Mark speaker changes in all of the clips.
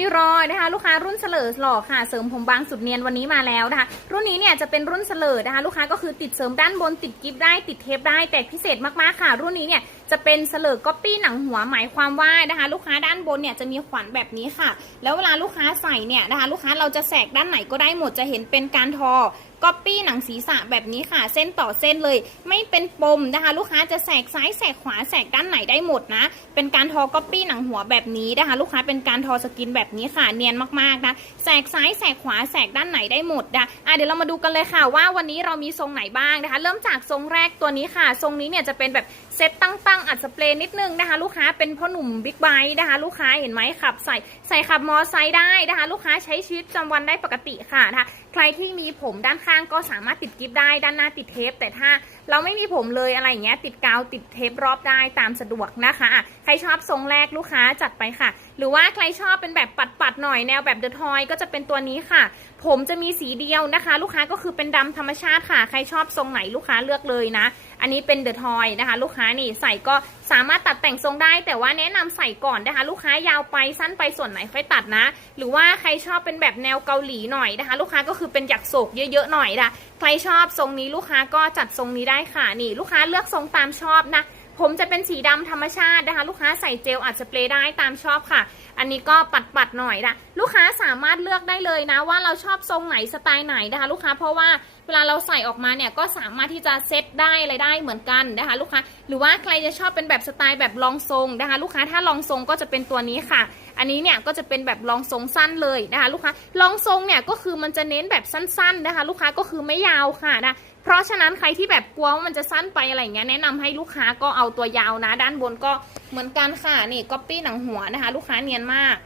Speaker 1: รรอนะคะลูกค้ารุ่นเสลอหล่อค่ะเสริมผมบางสุดเนียนวันนี้มาแล้วนะคะ รุ่นนี้เนี่ยจะเป็นรุ่นเสลอนะคะ ลูกค้าก็คือติดเสริมด้านบนติดกิฟได้ติดเทปได้แต่พิเศษมากๆค่ะ รุ่นนี้เนี่ยจะเป็นเสลอก๊อปปี้หนังหัวหมายความว่านะคะ ลูกค้าด้านบนเนี่ยจะมีขวัญแบบนี้ค่ะ แล้วเวลาลูกค้าใส่เนี่ยนะคะ ลูกค้าเราจะแสกด้านไหนก็ได้หมดจะเห็นเป็นการทอก๊อปปี้หนังศีรษะแบบนี้ค่ะ เส้นต่อเส้นเลย ไม่เป็นปมนะคะ ลูกค้าจะแสกซ้ายแสกขวาแสกด้านไหนได้หมดนะ เป็นการทอก๊อปปี้หนังหัวแบบนี้นะคะ ลูกค้าเป็นการทอสกินแบบนี้ค่ะ เนียนมากๆนะแสกซ้ายแสกขวาแสกด้านไหนได้หมดนะอะเดี๋ยวเรามาดูกันเลยค่ะ ว่าวันนี้เรามีทรงไหนบ้างนะคะ เริ่มจากทรงแรกตัวนี้ค่ะ ทรงนี้เนี่ยจะเป็นแบบเซตตั้งๆอัดสเปรย์นิดนึงนะคะ ลูกค้าเป็นพ่อหนุ่มบิ๊กไบค์นะคะ ลูกค้าเห็นไหมขับใส่ใส่ขับมอไซค์ได้นะคะ ลูกค้าใช้ชีวิตประจำวันได้ปกติค่ะนะคะใครที่มีผมด้านข้างก็สามารถติดกิฟได้ด้านหน้าติดเทป แต่ถ้า เราไม่มีผมเลยอะไรอย่างเงี้ยติดกาวติดเทปรอบได้ตามสะดวกนะคะใครชอบทรงแรกลูกค้าจัดไปค่ะ หรือว่าใครชอบเป็นแบบปัดๆหน่อยแนวแบบเดอะทอยก็จะเป็นตัวนี้ค่ะ ผมจะมีสีเดียวนะคะ ลูกค้าก็คือเป็นดำธรรมชาติค่ะ ใครชอบทรงไหนลูกค้าเลือกเลยนะ อันนี้เป็นเดอะทอยนะคะ ลูกค้านี่ใส่ก็สามารถตัดแต่งทรงได้ แต่ว่าแนะนำใส่ก่อนนะคะ ลูกค้ายาวไปสั้นไปส่วนไหนค่อยตัดนะ หรือว่าใครชอบเป็นแบบแนวเกาหลีหน่อยนะคะ ลูกค้าก็คือเป็นหยักโศกเยอะๆหน่อยนะใครชอบทรงนี้ลูกค้าก็จัดทรงนี้ได้ได้ค่ะนี่ลูกค้าเลือกทรงตามชอบนะ ผมจะเป็นสีดำธรรมชาตินะคะ ลูกค้าใส่เจลอัดสเปรย์ได้ตามชอบค่ะ อันนี้ก็ปัดปัดๆหน่อยนะลูกค้าสามารถเลือกได้เลยนะ ว่าเราชอบทรงไหนสไตล์ไหนนะคะ ลูกค้าเพราะว่าเวลาเราใส่ออกมาเนี่ยก็สามารถที่จะเซตได้อะไรได้เหมือนกันนะคะ ลูกค้าหรือว่าใครจะชอบเป็นแบบสไตล์แบบลองทรงนะคะ ลูกค้าถ้าลองทรงก็จะเป็นตัวนี้ค่ะ อันนี้เนี่ยก็จะเป็นแบบลองทรงสั้นเลยนะคะ ลูกค้าลองทรงเนี่ยก็คือมันจะเน้นแบบสั้น ๆนะคะ ลูกค้าก็คือไม่ยาวค่ะนะ เพราะฉะนั้นใครที่แบบกลัวว่ามันจะสั้นไปอะไรเงี้ยแนะนำให้ลูกค้าก็เอาตัวยาวนะ ด้านบนก็เหมือนกันค่ะนี่ก๊อปปี้หนังหัวนะคะ ลูกค้าเนียนมาก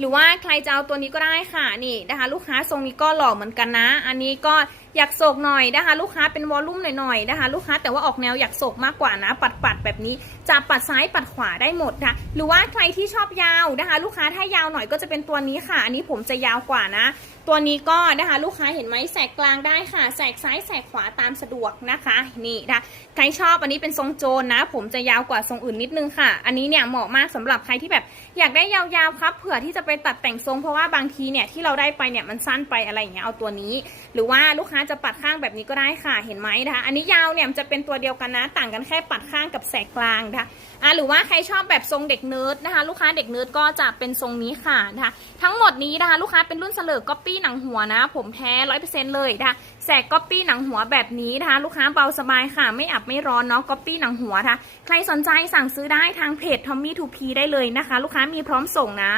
Speaker 1: หรือว่าใครจะเอาตัวนี้ก็ได้ค่ะนี่นะคะ ลูกค้าทรงนี้ก็หล่อเหมือนกันนะ อันนี้ก็อยากโศกหน่อยนะคะ ลูกค้าเป็นวอลลุ่มหน่อยๆนะคะ ลูกค้าแต่ว่าออกแนวอยากโศกมากกว่านะ ปัดๆแบบนี้จะปัดซ้ายปัดขวาได้หมดนะหรือว่าใครที่ชอบยาวนะคะ ลูกค้าถ้ายาวหน่อยก็จะเป็นตัวนี้ค่ะ อันนี้ผมจะยาวกว่านะ ตัวนี้ก็นะคะ ลูกค้าเห็นไหมแสกกลางได้ค่ะ แสกซ้ายแสกขวาตามสะดวกนะคะนี่นะใครชอบอันนี้เป็นทรงโจรนะ ผมจะยาวกว่าทรงอื่นนิดนึงค่ะ อันนี้เนี่ยเหมาะมากสำหรับใครที่แบบอยากได้ยาวๆครับเผื่อที่จะไปตัดแต่งทรงเพราะว่าบางทีเนี่ยที่เราได้ไปเนี่ยมันสั้นไปอะไรอย่างเงี้ยเอาตัวนี้ หรือว่าลูกค้าจะปัดข้างแบบนี้ก็ได้ค่ะเห็นไหมนะคะอันนี้ยาวเนี่ยมันจะเป็นตัวเดียวกันนะ ต่างกันแค่ปัดข้างกับแสกกลางนะคะอะหรือว่าใครชอบแบบทรงเด็กเนิร์ดนะคะ ลูกค้าเด็กเนิร์ดก็จะเป็นทรงนี้ค่ะนะคะทั้งหมดนี้นะคะ ลูกค้าเป็นรุ่นเสลอก๊อปปี้หนังหัวนะ ผมแท้ร้อยเปอร์เซ็นต์เลยนะคะแสกก๊อปปี้หนังหัวแบบนี้นะคะ ลูกค้าเบาสบายค่ะ ไม่อับไม่ร้อนเนาะก๊อปปี้หนังหัวนะคะใครสนใจสั่งซื้อได้ทางเพจ Tommy 2P ได้เลยนะคะ ลูกค้ามีพร้อมส่งนะ